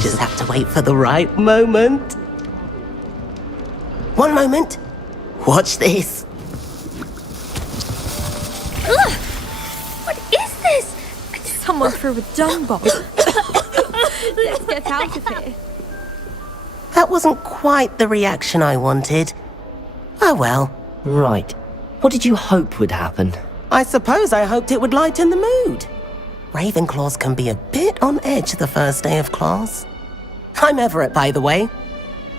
Just have to wait for the right moment. One moment. Watch this. Ugh! What is this? Someone threw a dung bomb. Let's get out of here. That wasn't quite the reaction I wanted. Oh well. Right. What did you hope would happen? I suppose I hoped it would lighten the mood. Ravenclaws can be a bit on edge the first day of class. I'm Everett, by the way.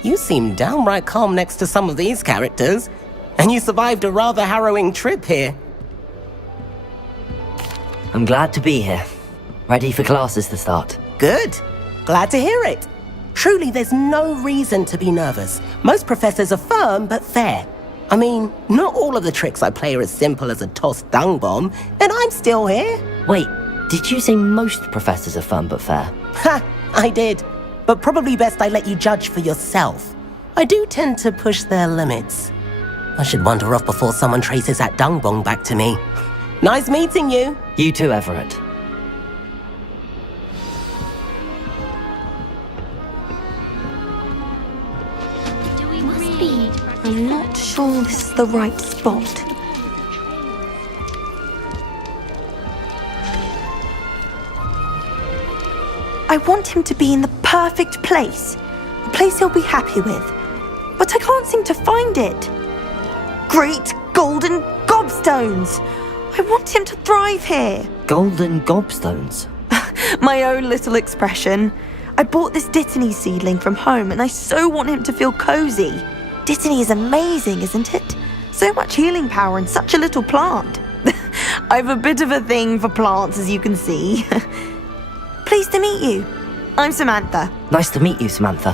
You seem downright calm next to some of these characters, and you survived a rather harrowing trip here. I'm glad to be here. Ready for classes to start. Good. Glad to hear it. Truly, there's no reason to be nervous. Most professors are firm but fair. I mean, not all of the tricks I play are as simple as a tossed dung bomb, and I'm still here. Wait, did you say most professors are fun but fair? Ha! I did. But probably best I let you judge for yourself. I do tend to push their limits. I should wander off before someone traces that dung bomb back to me. Nice meeting you. You too, Everett. I'm not sure this is the right spot. I want him to be in the perfect place. A place he'll be happy with. But I can't seem to find it. Great golden gobstones! I want him to thrive here. Golden gobstones? My own little expression. I bought this Dittany seedling from home and I so want him to feel cozy. Dittany is amazing, isn't it? So much healing power in such a little plant. I've a bit of a thing for plants, as you can see. Pleased to meet you. I'm Samantha. Nice to meet you, Samantha.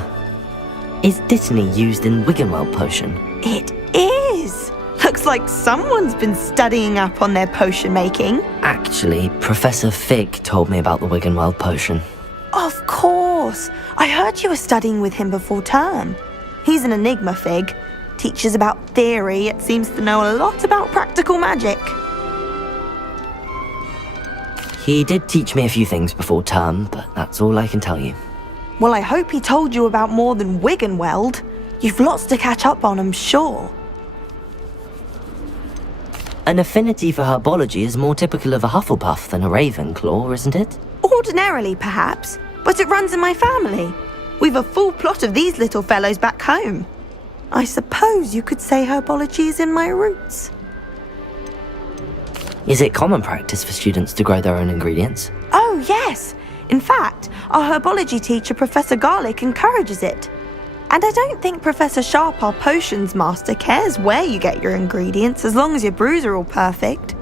Is Dittany used in Wiggenweld potion? It is. Looks like someone's been studying up on their potion making. Actually, Professor Fig told me about the Wiggenweld potion. Of course. I heard you were studying with him before term. He's an enigma, Fig. Teaches about theory, yet seems to know a lot about practical magic. He did teach me a few things before term, but that's all I can tell you. Well, I hope he told you about more than Wiggenweld. You've lots to catch up on, I'm sure. An affinity for herbology is more typical of a Hufflepuff than a Ravenclaw, isn't it? Ordinarily, perhaps, but it runs in my family. We've a full plot of these little fellows back home. I suppose you could say herbology is in my roots. Is it common practice for students to grow their own ingredients? Oh, yes. In fact, our herbology teacher, Professor Garlick, encourages it. And I don't think Professor Sharp, our potions master, cares where you get your ingredients as long as your brews are all perfect.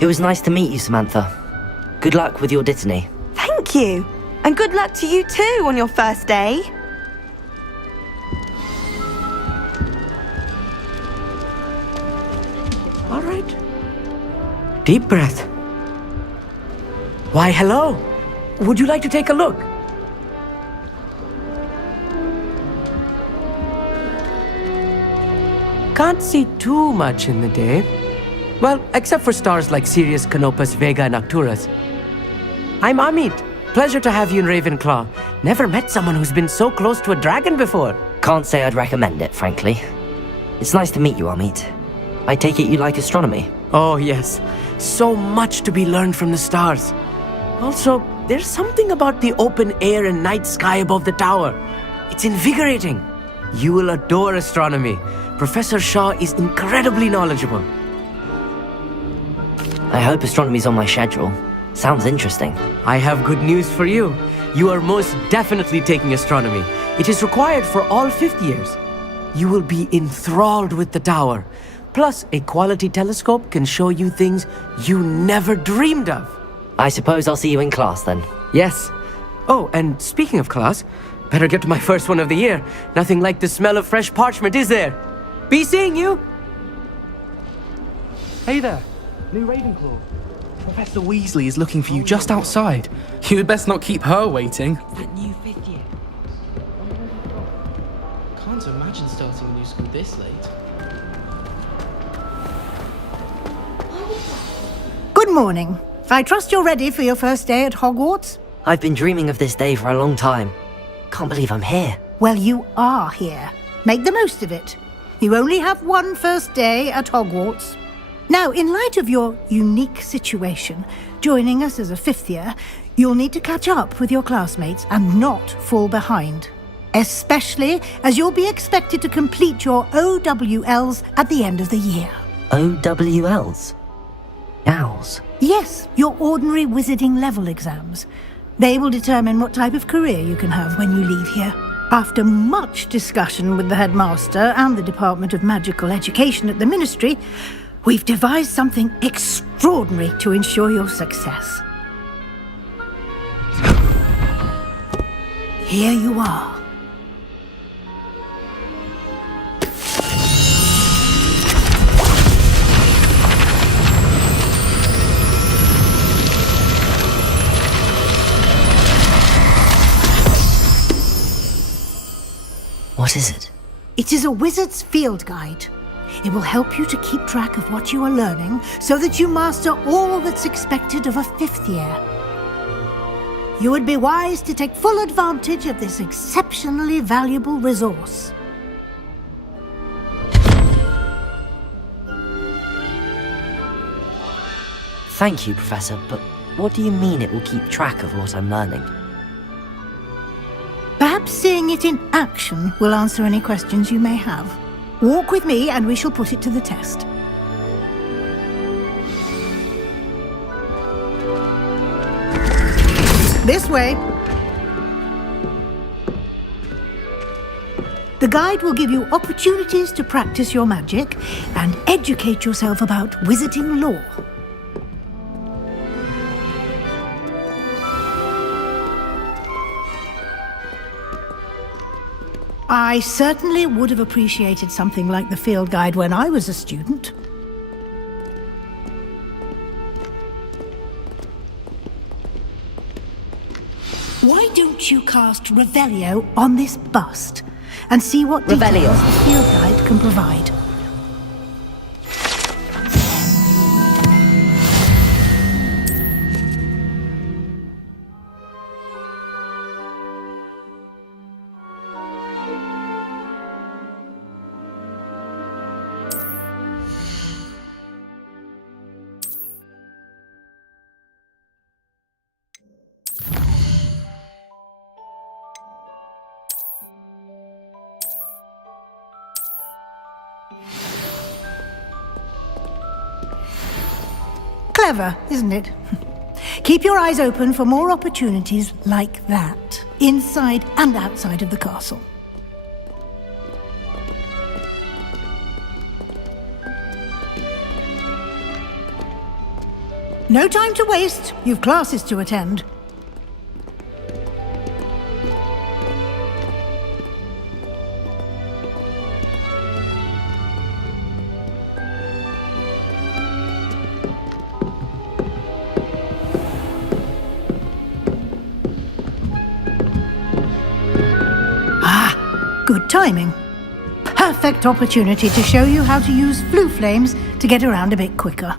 It was nice to meet you, Samantha. Good luck with your Dittany. Thank you. And good luck to you too on your first day. All right. Deep breath. Why, hello. Would you like to take a look? Can't see too much in the day. Well, except for stars like Sirius, Canopus, Vega, and Arcturus. I'm Amit. Pleasure to have you in Ravenclaw. Never met someone who's been so close to a dragon before. Can't say I'd recommend it, frankly. It's nice to meet you, Amit. I take it you like astronomy? Oh, yes. So much to be learned from the stars. Also, there's something about the open air and night sky above the tower. It's invigorating. You will adore astronomy. Professor Shaw is incredibly knowledgeable. I hope astronomy's on my schedule. Sounds interesting. I have good news for you. You are most definitely taking astronomy. It is required for all 5th years. You will be enthralled with the tower. Plus, a quality telescope can show you things you never dreamed of. I suppose I'll see you in class then. Yes. Oh, and speaking of class, better get to my first one of the year. Nothing like the smell of fresh parchment, is there? Be seeing you! Hey there, new Ravenclaw. Professor Weasley is looking for you just outside. You'd best not keep her waiting. That new 5th year. Can't imagine starting a new school this late. Good morning. I trust you're ready for your first day at Hogwarts? I've been dreaming of this day for a long time. Can't believe I'm here. Well, you are here. Make the most of it. You only have one first day at Hogwarts. Now, in light of your unique situation, joining us as a fifth year, you'll need to catch up with your classmates and not fall behind. Especially as you'll be expected to complete your OWLs at the end of the year. OWLs? Owls? Yes, your ordinary wizarding level exams. They will determine what type of career you can have when you leave here. After much discussion with the headmaster and the Department of Magical Education at the Ministry, we've devised something extraordinary to ensure your success. Here you are. What is it? It is a wizard's field guide. It will help you to keep track of what you are learning so that you master all that's expected of a fifth year. You would be wise to take full advantage of this exceptionally valuable resource. Thank you, Professor, but what do you mean it will keep track of what I'm learning? Perhaps seeing it in action will answer any questions you may have. Walk with me and we shall put it to the test. This way. The guide will give you opportunities to practice your magic and educate yourself about wizarding lore. I certainly would have appreciated something like the field guide when I was a student. Why don't you cast Revelio on this bust and see what details the field guide can provide? Clever, isn't it? Keep your eyes open for more opportunities like that, inside and outside of the castle. No time to waste. You've classes to attend. Good timing. Perfect opportunity to show you how to use flue flames to get around a bit quicker.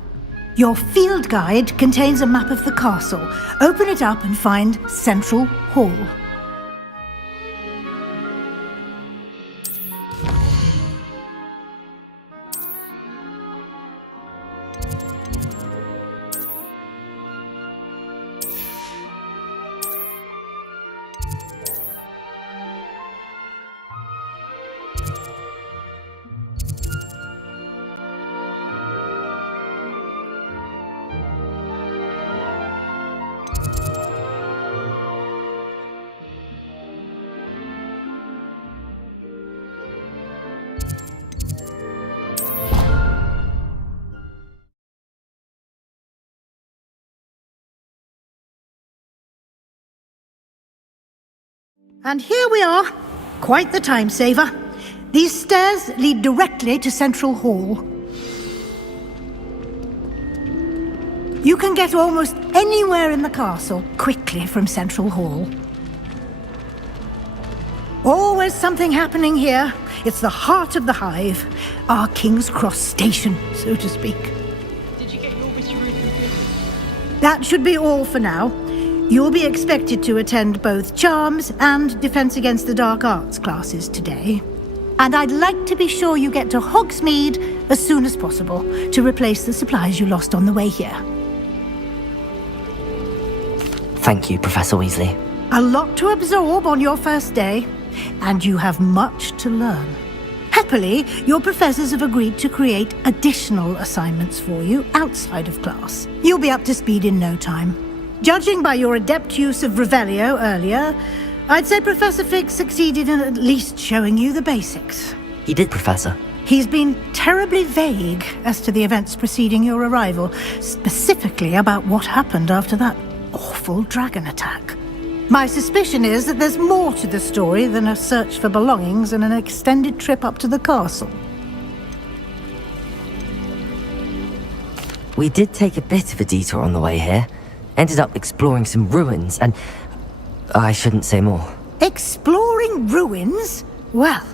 Your field guide contains a map of the castle. Open it up and find Central Hall. And here we are. Quite the time saver. These stairs lead directly to Central Hall. You can get almost anywhere in the castle quickly from Central Hall. Always something happening here. It's the heart of the hive. Our King's Cross station, so to speak. Did you get your witchery? That should be all for now. You'll be expected to attend both Charms and Defense Against the Dark Arts classes today. And I'd like to be sure you get to Hogsmeade as soon as possible to replace the supplies you lost on the way here. Thank you, Professor Weasley. A lot to absorb on your first day, and you have much to learn. Happily, your professors have agreed to create additional assignments for you outside of class. You'll be up to speed in no time. Judging by your adept use of Revelio earlier, I'd say Professor Fig succeeded in at least showing you the basics. He did, Professor. He's been terribly vague as to the events preceding your arrival, specifically about what happened after that awful dragon attack. My suspicion is that there's more to the story than a search for belongings and an extended trip up to the castle. We did take a bit of a detour on the way here. Ended up exploring some ruins and... I shouldn't say more. Exploring ruins? Well,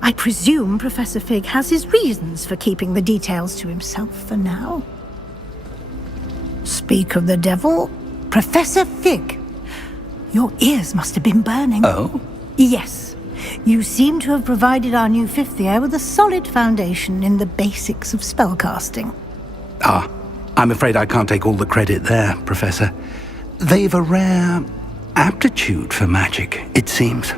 I presume Professor Fig has his reasons for keeping the details to himself for now. Speak of the devil, Professor Fig. Your ears must have been burning. Oh? Yes. You seem to have provided our new fifth year with a solid foundation in the basics of spellcasting. Ah, I'm afraid I can't take all the credit there, Professor. They've a rare aptitude for magic, it seems.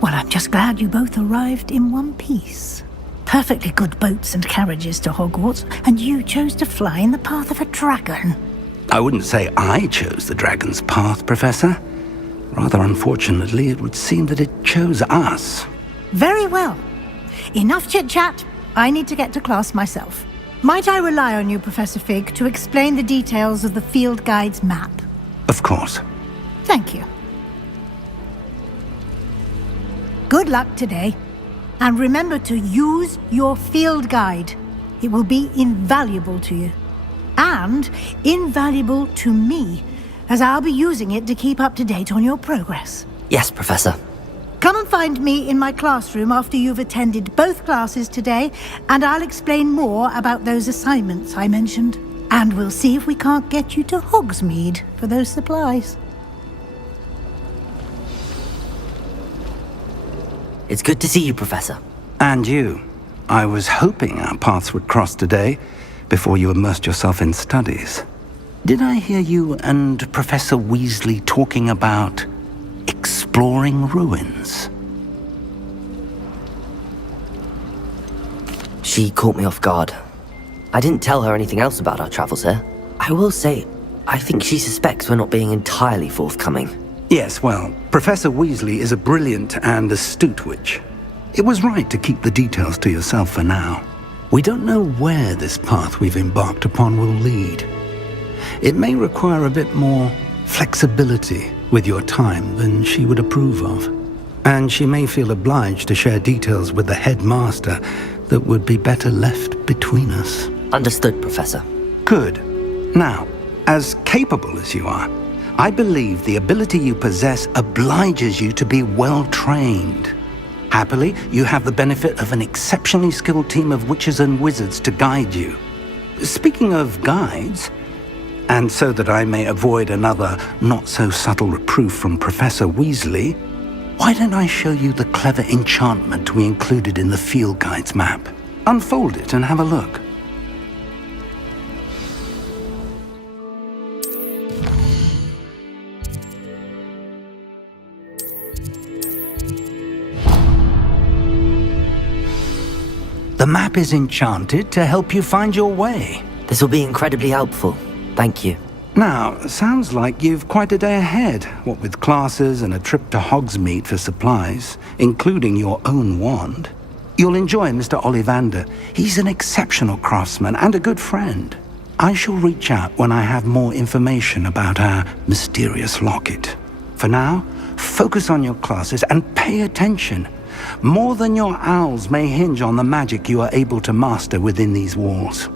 Well, I'm just glad you both arrived in one piece. Perfectly good boats and carriages to Hogwarts, and you chose to fly in the path of a dragon. I wouldn't say I chose the dragon's path, Professor. Rather unfortunately, it would seem that it chose us. Very well. Enough chit-chat. I need to get to class myself. Might I rely on you, Professor Fig, to explain the details of the field guide's map? Of course. Thank you. Good luck today. And remember to use your field guide. It will be invaluable to you. And invaluable to me, as I'll be using it to keep up to date on your progress. Yes, Professor. Come and find me in my classroom after you've attended both classes today, and I'll explain more about those assignments I mentioned. And we'll see if we can't get you to Hogsmeade for those supplies. It's good to see you, Professor. And you. I was hoping our paths would cross today, before you immersed yourself in studies. Did I hear you and Professor Weasley talking about exploring ruins? She caught me off guard. I didn't tell her anything else about our travels here. I will say, I think she suspects we're not being entirely forthcoming. Yes, well, Professor Weasley is a brilliant and astute witch. It was right to keep the details to yourself for now. We don't know where this path we've embarked upon will lead. It may require a bit more flexibility with your time than she would approve of. And she may feel obliged to share details with the headmaster that would be better left between us. Understood, Professor. Good. Now, as capable as you are, I believe the ability you possess obliges you to be well-trained. Happily, you have the benefit of an exceptionally skilled team of witches and wizards to guide you. Speaking of guides, and so that I may avoid another not-so-subtle reproof from Professor Weasley, why don't I show you the clever enchantment we included in the field guide's map? Unfold it and have a look. The map is enchanted to help you find your way. This will be incredibly helpful. Thank you. Now, sounds like you've quite a day ahead, what with classes and a trip to Hogsmeade for supplies, including your own wand. You'll enjoy Mr. Ollivander. He's an exceptional craftsman and a good friend. I shall reach out when I have more information about our mysterious locket. For now, focus on your classes and pay attention. More than your owls may hinge on the magic you are able to master within these walls.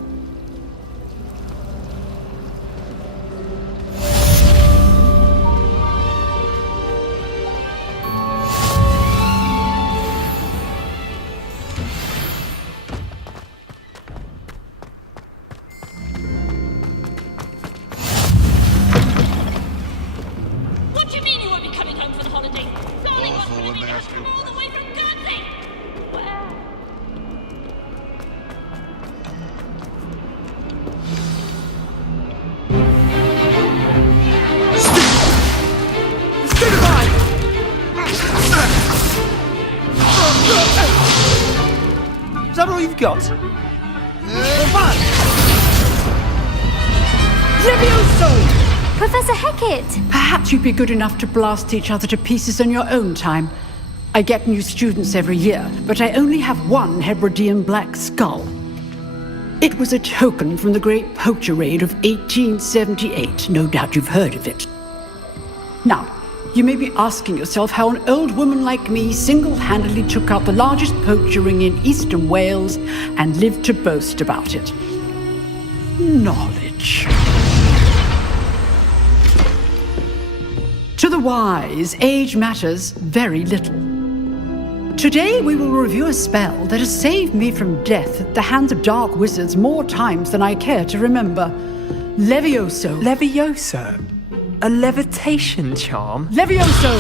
Is that all you've got? Levioso! Professor Hecat! Perhaps you'd be good enough to blast each other to pieces on your own time. I get new students every year, but I only have one Hebridean black skull. It was a token from the Great Poacher Raid of 1878. No doubt you've heard of it. Now, you may be asking yourself how an old woman like me single-handedly took out the largest poacher ring in eastern Wales and lived to boast about it. Knowledge. To the wise, age matters very little. Today we will review a spell that has saved me from death at the hands of dark wizards more times than I care to remember. Levioso. Levioso? A levitation charm? Levioso!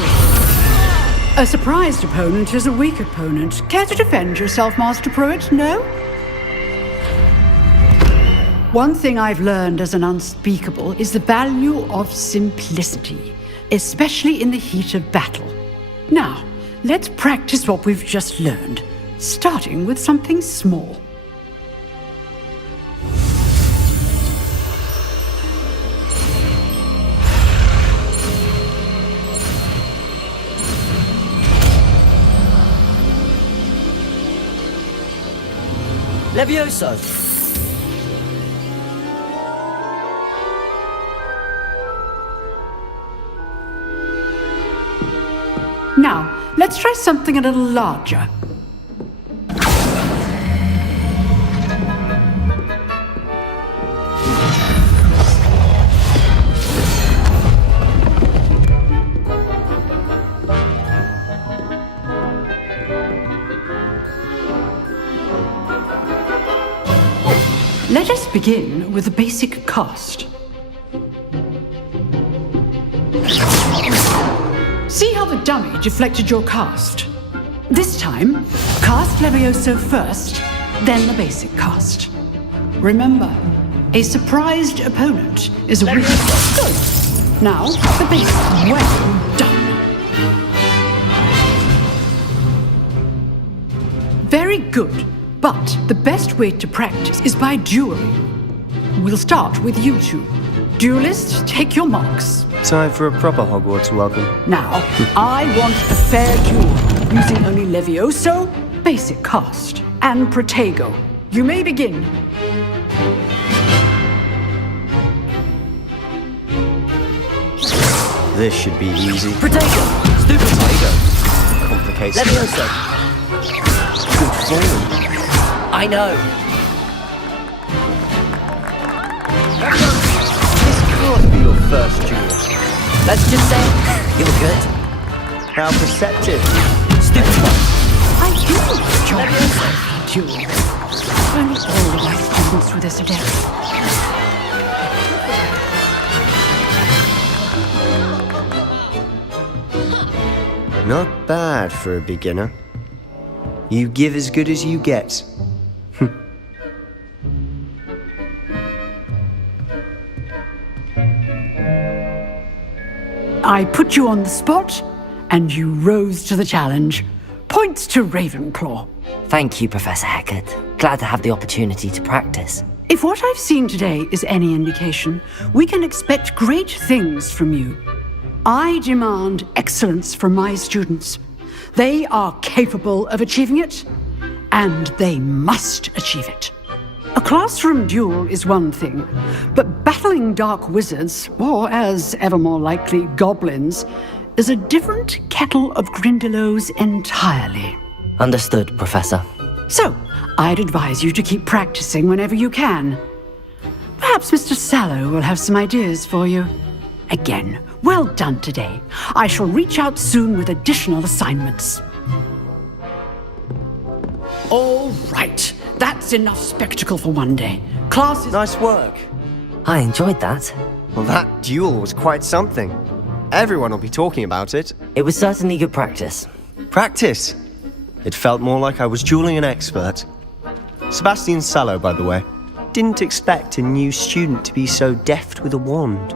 A surprised opponent is a weak opponent. Care to defend yourself, Master Pruitt? No? One thing I've learned as an unspeakable is the value of simplicity, especially in the heat of battle. Now, let's practice what we've just learned, starting with something small. Levioso! Now, let's try something a little larger. Let us begin with the basic cast. See how the dummy deflected your cast? This time, cast Levioso first, then the basic cast. Remember, a surprised opponent is a weak. Good. Now, the basic. Well done. Very good. But the best way to practice is by dueling. We'll start with you two. Duelists, take your marks. Time for a proper Hogwarts welcome. Now, I want a fair duel, using only Levioso, basic cast, and Protego. You may begin. This should be easy. Protego! Stupid Protego! Complicates. Levioso! Good form. I know. This can't be your first duel. Let's just say you're good. How perceptive. Stupid one. I do enjoy this duel. Only all of my students with this adept. Not bad for a beginner. You give as good as you get. I put you on the spot, and you rose to the challenge. Points to Ravenclaw. Thank you, Professor Hecat. Glad to have the opportunity to practice. If what I've seen today is any indication, we can expect great things from you. I demand excellence from my students. They are capable of achieving it, and they must achieve it. A classroom duel is one thing, but battling dark wizards, or as ever more likely, goblins, is a different kettle of Grindylows entirely. Understood, Professor. So, I'd advise you to keep practicing whenever you can. Perhaps Mr. Sallow will have some ideas for you. Again, well done today. I shall reach out soon with additional assignments. All right. That's enough spectacle for one day. Class is... Nice work. I enjoyed that. Well, that duel was quite something. Everyone will be talking about it. It was certainly good practice. Practice? It felt more like I was dueling an expert. Sebastian Sallow, by the way. Didn't expect a new student to be so deft with a wand.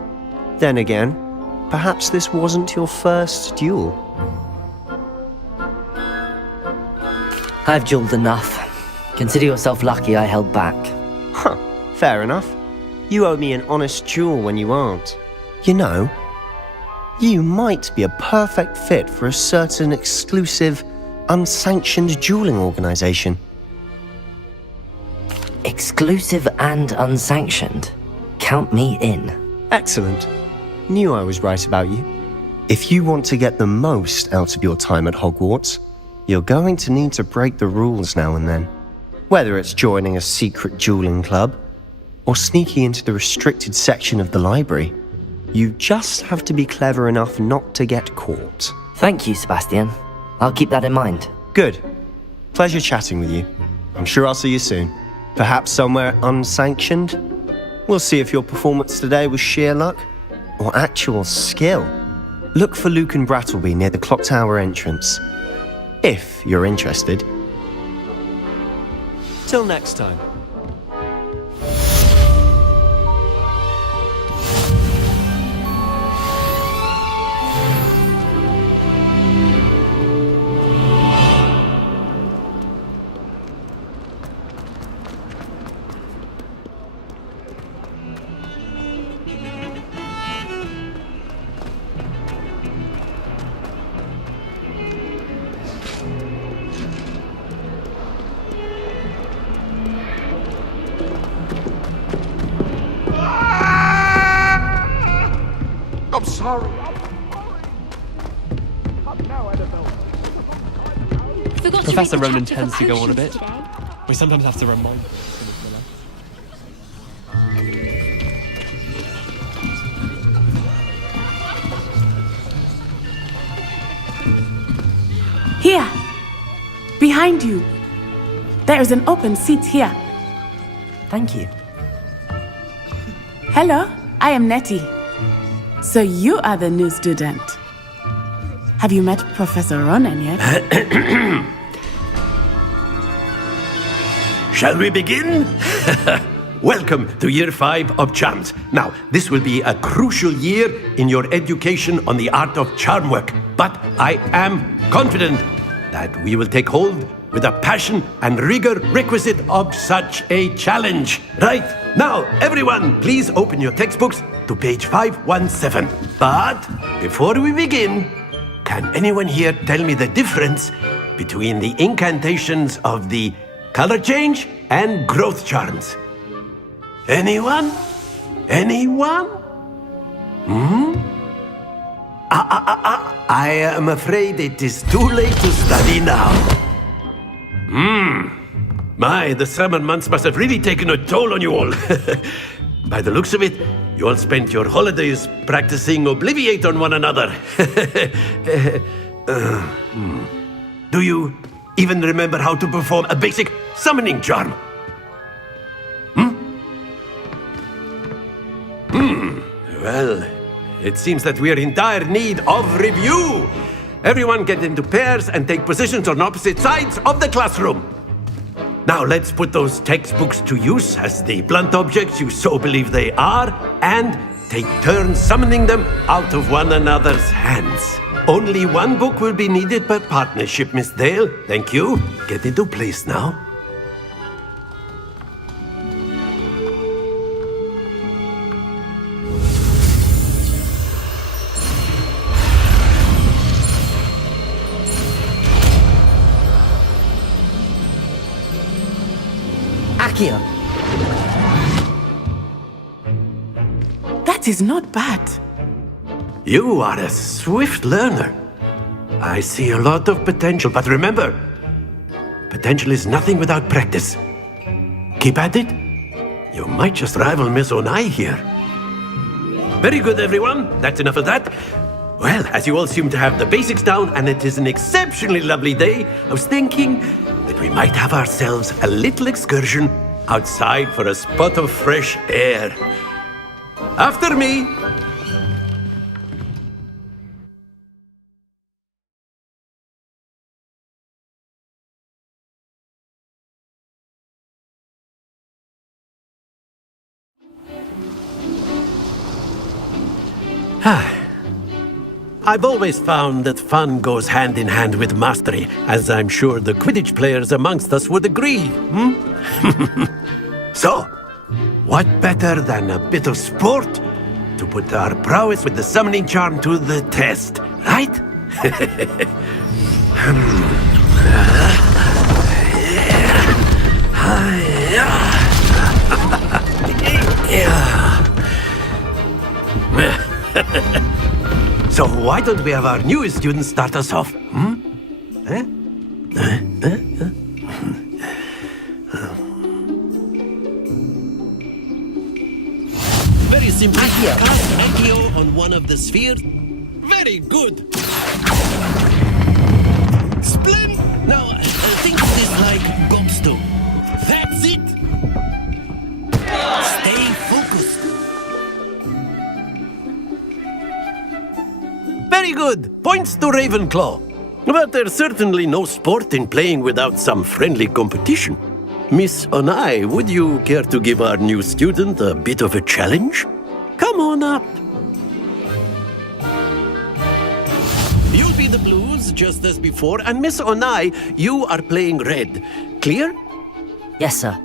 Then again, perhaps this wasn't your first duel. I've dueled enough. Consider yourself lucky I held back. Huh, fair enough. You owe me an honest duel when you aren't. You know, you might be a perfect fit for a certain exclusive, unsanctioned dueling organization. Exclusive and unsanctioned. Count me in. Excellent. Knew I was right about you. If you want to get the most out of your time at Hogwarts, you're going to need to break the rules now and then. Whether it's joining a secret dueling club, or sneaking into the restricted section of the library, you just have to be clever enough not to get caught. Thank you, Sebastian. I'll keep that in mind. Good. Pleasure chatting with you. I'm sure I'll see you soon. Perhaps somewhere unsanctioned? We'll see if your performance today was sheer luck or actual skill. Look for Luke and Brattleby near the clock tower entrance, if you're interested. Till next time. I'm sorry. Professor Ronan tends to go on a bit. We sometimes have to remind him. Here, behind you. There is an open seat here. Thank you. Hello, I am Nettie. So you are the new student. Have you met Professor Ronan yet? Shall we begin? Welcome to Year 5 of Charms. Now, this will be a crucial year in your education on the art of charm work, but I am confident that we will take hold with the passion and rigor requisite of such a challenge. Right, now, everyone, please open your textbooks to page 517. But before we begin, can anyone here tell me the difference between the incantations of the color change and growth charms? Anyone? Anyone? I am afraid it is too late to study now. My, the summer months must have really taken a toll on you all. By the looks of it, you all spent your holidays practicing Obliviate on one another. Do you even remember how to perform a basic summoning charm? Well, it seems that we are in dire need of review. Everyone get into pairs and take positions on opposite sides of the classroom. Now let's put those textbooks to use as the blunt objects you so believe they are, and take turns summoning them out of one another's hands. Only one book will be needed per partnership, Miss Dale. Thank you. Get into place now. Accio. That is not bad. You are a swift learner. I see a lot of potential, but remember, potential is nothing without practice. Keep at it. You might just rival Miss Onai here. Very good, everyone. That's enough of that. Well, as you all seem to have the basics down, and it is an exceptionally lovely day, I was thinking that we might have ourselves a little excursion outside for a spot of fresh air. After me. I've always found that fun goes hand in hand with mastery, as I'm sure the Quidditch players amongst us would agree. So, what better than a bit of sport to put our prowess with the summoning charm to the test, right? So why don't we have our newest student start us off? Very simply, cast Accio on one of the spheres. Very good. Splendid. Now, think of this like gobstone. That's it. Stay focused. Very good. Points to Ravenclaw. But there's certainly no sport in playing without some friendly competition. Miss Onai, would you care to give our new student a bit of a challenge? Come on up. You'll be the blues, just as before. And Miss Onai, you are playing red. Clear? Yes, sir.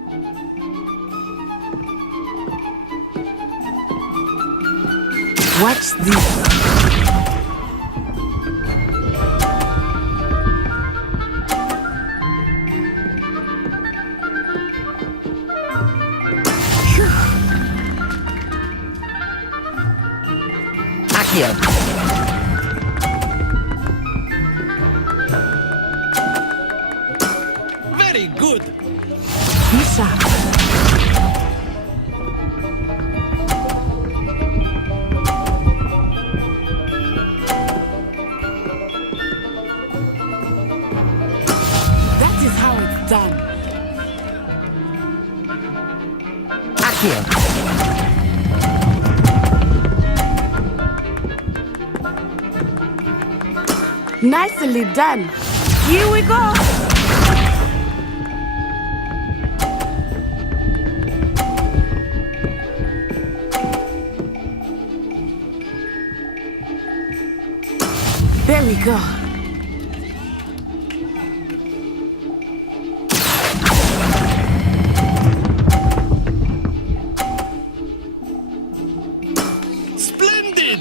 Watch this. Accio. Very good. Misha. That is how it's done. Accio. Nicely done. Here we go. There we go. Splendid.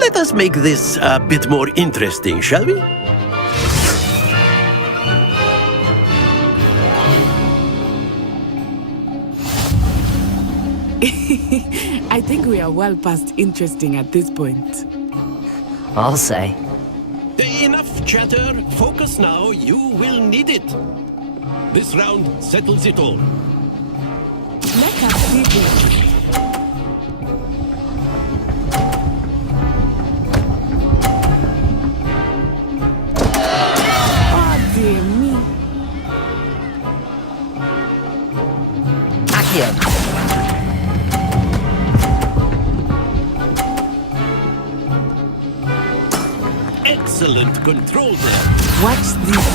Let us make this a bit more interesting, shall we? I think we are well past interesting at this point. I'll say. Enough chatter. Focus now. You will need it. This round settles it all. Let us see this. Oh dear me. Accio. Excellent control there. Watch this.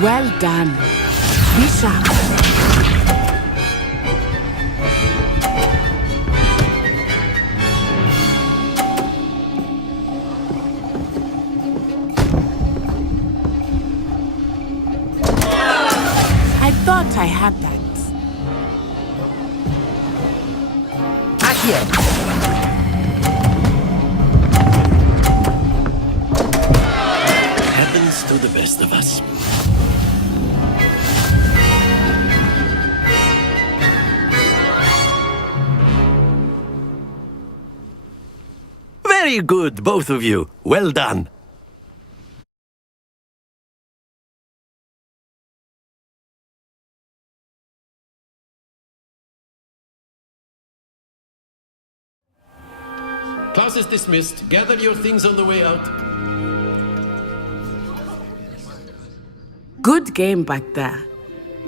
Well done. Be sharp. I thought I had that. Accio. Happens to the best of us. Very good, both of you. Well done. class is dismissed. Gather your things on the way out. Good game back there.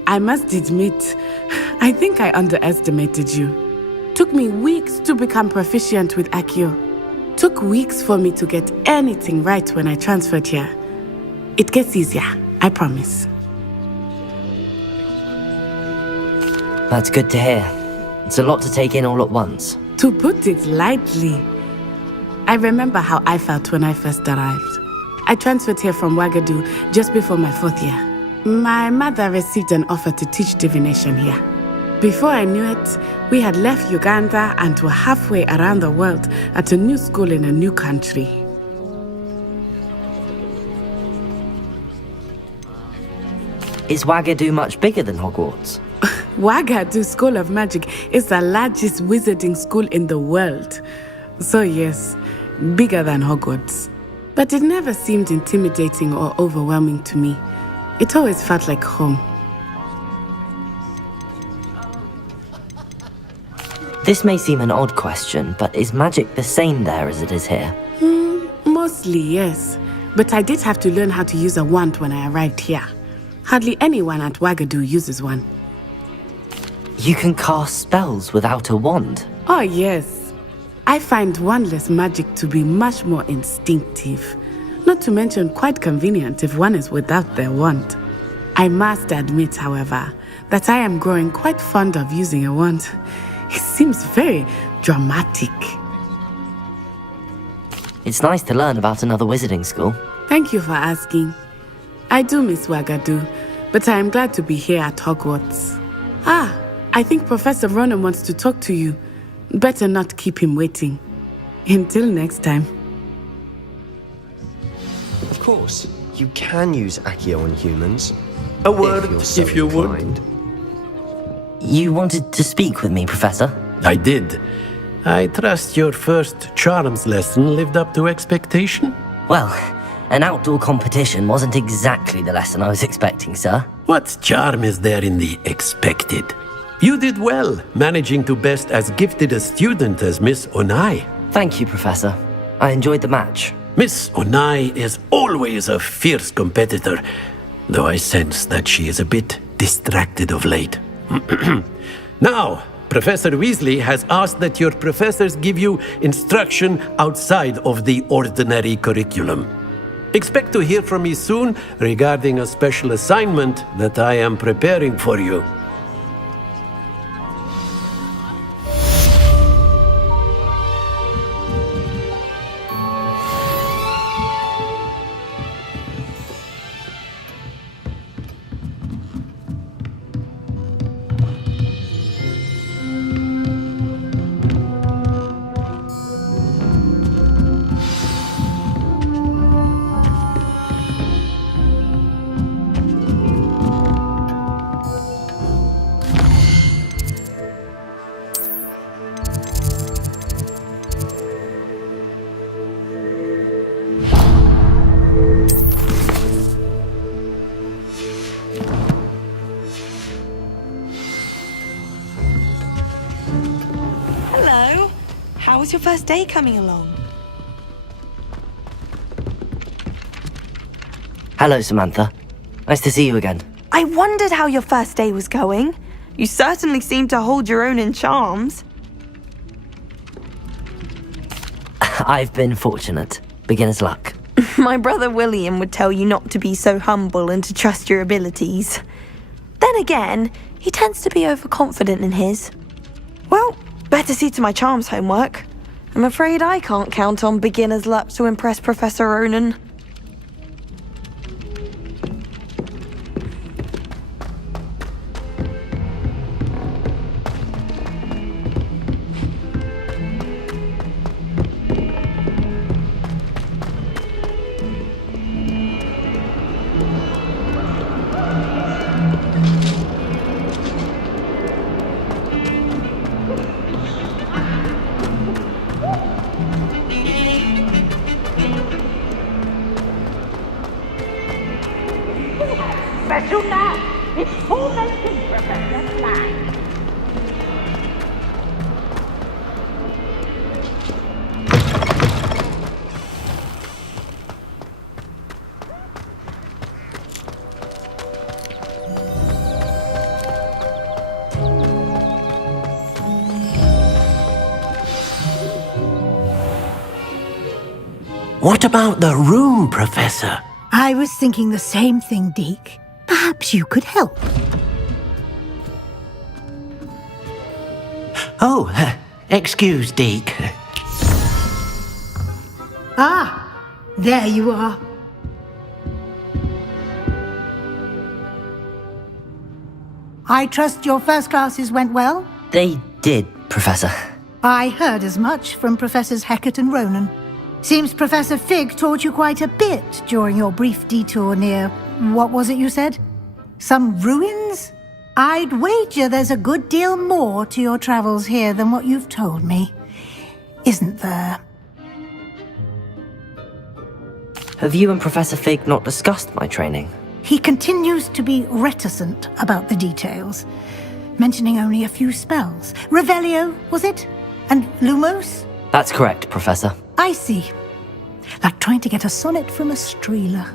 I must admit, I think I underestimated you. Took me weeks to become proficient with Accio. Took weeks for me to get anything right when I transferred here. It gets easier, I promise. That's good to hear. It's a lot to take in all at once. To put it lightly, I remember how I felt when I first arrived. I transferred here from Ouagadougou just before my 4th year. My mother received an offer to teach divination here. Before I knew it, we had left Uganda and were halfway around the world at a new school in a new country. Is Ouagadougou much bigger than Hogwarts? Ouagadougou School of Magic is the largest wizarding school in the world. So yes, bigger than Hogwarts. But it never seemed intimidating or overwhelming to me. It always felt like home. This may seem an odd question, but is magic the same there as it is here? Mostly, yes. But I did have to learn how to use a wand when I arrived here. Hardly anyone at Ouagadougou uses one. You can cast spells without a wand? Oh, yes. I find wandless magic to be much more instinctive. Not to mention quite convenient if one is without their wand. I must admit, however, that I am growing quite fond of using a wand. It seems very dramatic. It's nice to learn about another wizarding school. Thank you for asking. I do miss Ouagadougou, but I am glad to be here at Hogwarts. I think Professor Ronan wants to talk to you. Better not keep him waiting. Until next time. Of course, you can use Accio on humans. A word, so if you inclined. would. You wanted to speak with me, Professor? I did. I trust your first charms lesson lived up to expectation? Well, an outdoor competition wasn't exactly the lesson I was expecting, sir. What charm is there in the expected? You did well, managing to best as gifted a student as Miss Onai. Thank you, Professor. I enjoyed the match. Miss Onai is always a fierce competitor, though I sense that she is a bit distracted of late. Now, Professor Weasley has asked that your professors give you instruction outside of the ordinary curriculum. Expect to hear from me soon regarding a special assignment that I am preparing for you. Hello. How was your first day coming along? Hello, Samantha. Nice to see you again. I wondered how your first day was going. You certainly seem to hold your own in charms. I've been fortunate. Beginner's luck. My brother William would tell you not to be so humble and to trust your abilities. Then again, he tends to be overconfident in his. Well, better see to my charms homework. I'm afraid I can't count on beginner's luck to impress Professor Ronan. Bazooka! It's formation, Professor Flag. What about the room, Professor? I was thinking the same thing, Deke. Perhaps you could help. Oh, excuse, Deke. Ah, there you are. I trust your first classes went well? They did, Professor. I heard as much from Professors Hecat and Ronan. Seems Professor Fig taught you quite a bit during your brief detour near... what was it you said? Some ruins? I'd wager there's a good deal more to your travels here than what you've told me. Isn't there? Have you and Professor Fig not discussed my training? He continues to be reticent about the details, mentioning only a few spells. Revelio, was it? And Lumos? That's correct, Professor. I see. Like trying to get a sonnet from a streeler.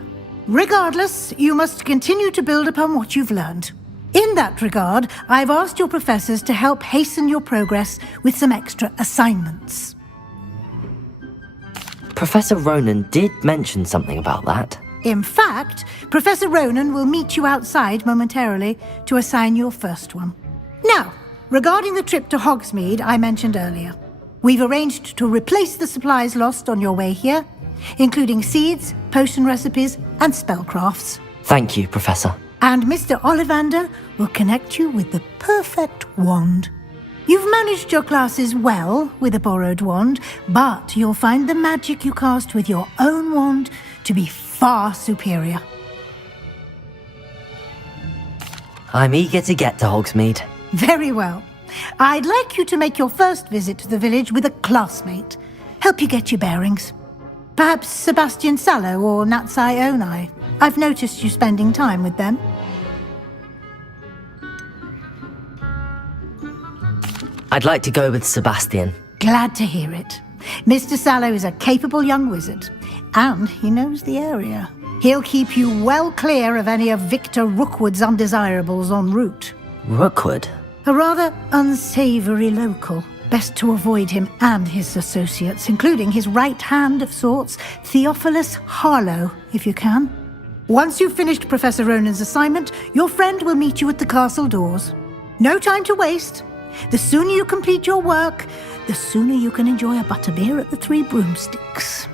Regardless, you must continue to build upon what you've learned. In that regard, I've asked your professors to help hasten your progress with some extra assignments. Professor Ronan did mention something about that. In fact, Professor Ronan will meet you outside momentarily to assign your first one. Now, regarding the trip to Hogsmeade I mentioned earlier, we've arranged to replace the supplies lost on your way here, including seeds, potion recipes, and spellcrafts. Thank you, Professor. And Mr. Ollivander will connect you with the perfect wand. You've managed your classes well with a borrowed wand, but you'll find the magic you cast with your own wand to be far superior. I'm eager to get to Hogsmeade. Very well. I'd like you to make your first visit to the village with a classmate. Help you get your bearings. Perhaps Sebastian Sallow or Natsai Onai. I've noticed you spending time with them. I'd like to go with Sebastian. Glad to hear it. Mr. Sallow is a capable young wizard, and he knows the area. He'll keep you well clear of any of Victor Rookwood's undesirables en route. Rookwood? A rather unsavory local. Best to avoid him and his associates, including his right hand of sorts, Theophilus Harlow, if you can. Once you've finished Professor Ronan's assignment, your friend will meet you at the castle doors. No time to waste. The sooner you complete your work, the sooner you can enjoy a butterbeer at the Three Broomsticks.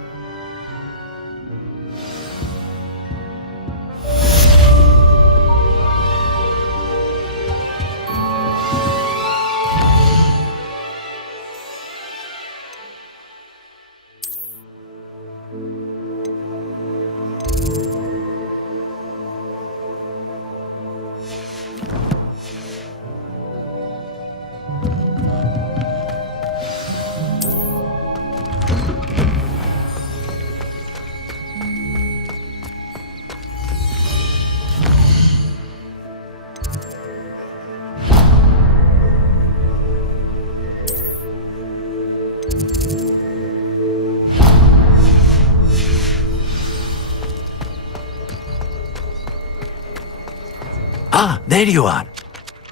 Ah, there you are.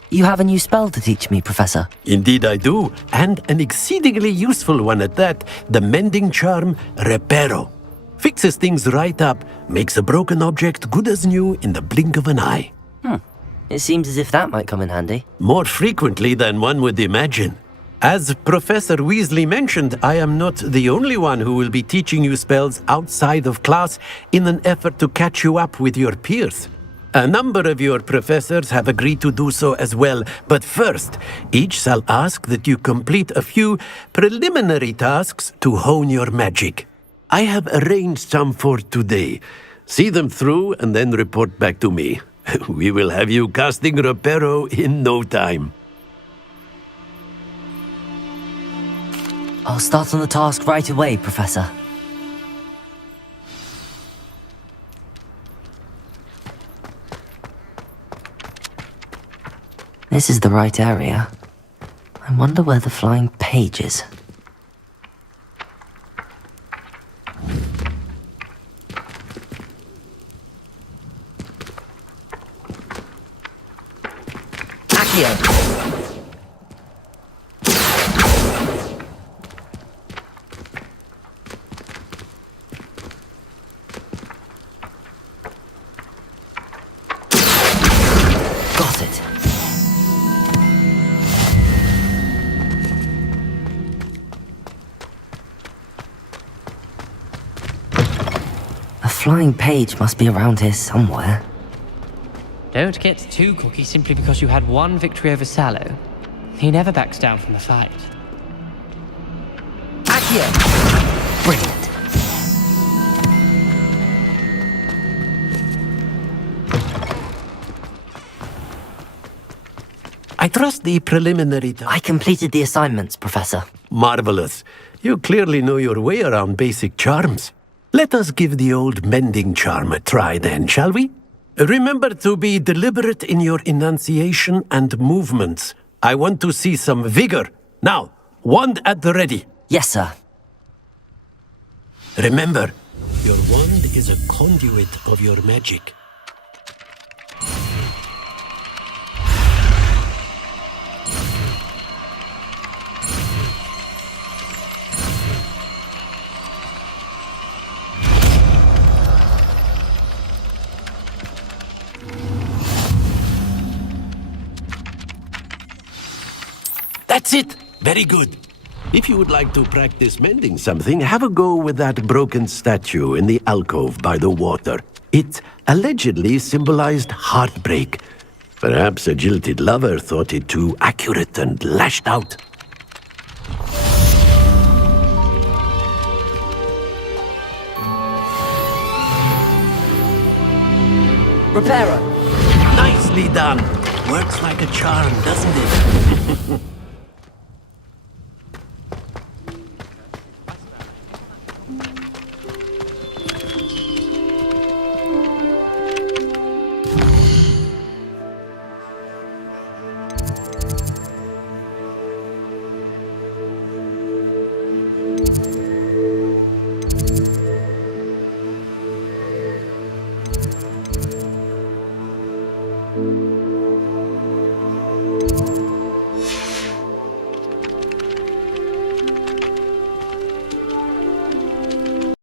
You have a new spell to teach me, Professor. Indeed I do, and an exceedingly useful one at that, the mending charm Reparo. Fixes things right up, makes a broken object good as new in the blink of an eye. It seems as if that might come in handy. More frequently than one would imagine. As Professor Weasley mentioned, I am not the only one who will be teaching you spells outside of class in an effort to catch you up with your peers. A number of your professors have agreed to do so as well, but first, each shall ask that you complete a few preliminary tasks to hone your magic. I have arranged some for today. See them through and then report back to me. We will have you casting Reparo in no time. I'll start on the task right away, Professor. This is the right area. I wonder where the flying page is. Accio! flying page must be around here somewhere. Don't get too cocky simply because you had one victory over Sallow. He never backs down from the fight. Accio! Brilliant. I trust the preliminary... I completed the assignments, Professor. Marvelous. You clearly know your way around basic charms. Let us give the old mending charm a try then, shall we? Remember to be deliberate in your enunciation and movements. I want to see some vigor. Now, wand at the ready. Yes, sir. Remember, your wand is a conduit of your magic. That's it! Very good. If you would like to practice mending something, have a go with that broken statue in the alcove by the water. It allegedly symbolized heartbreak. Perhaps a jilted lover thought it too accurate and lashed out. Reparo! Nicely done! Works like a charm, doesn't it? Thank you.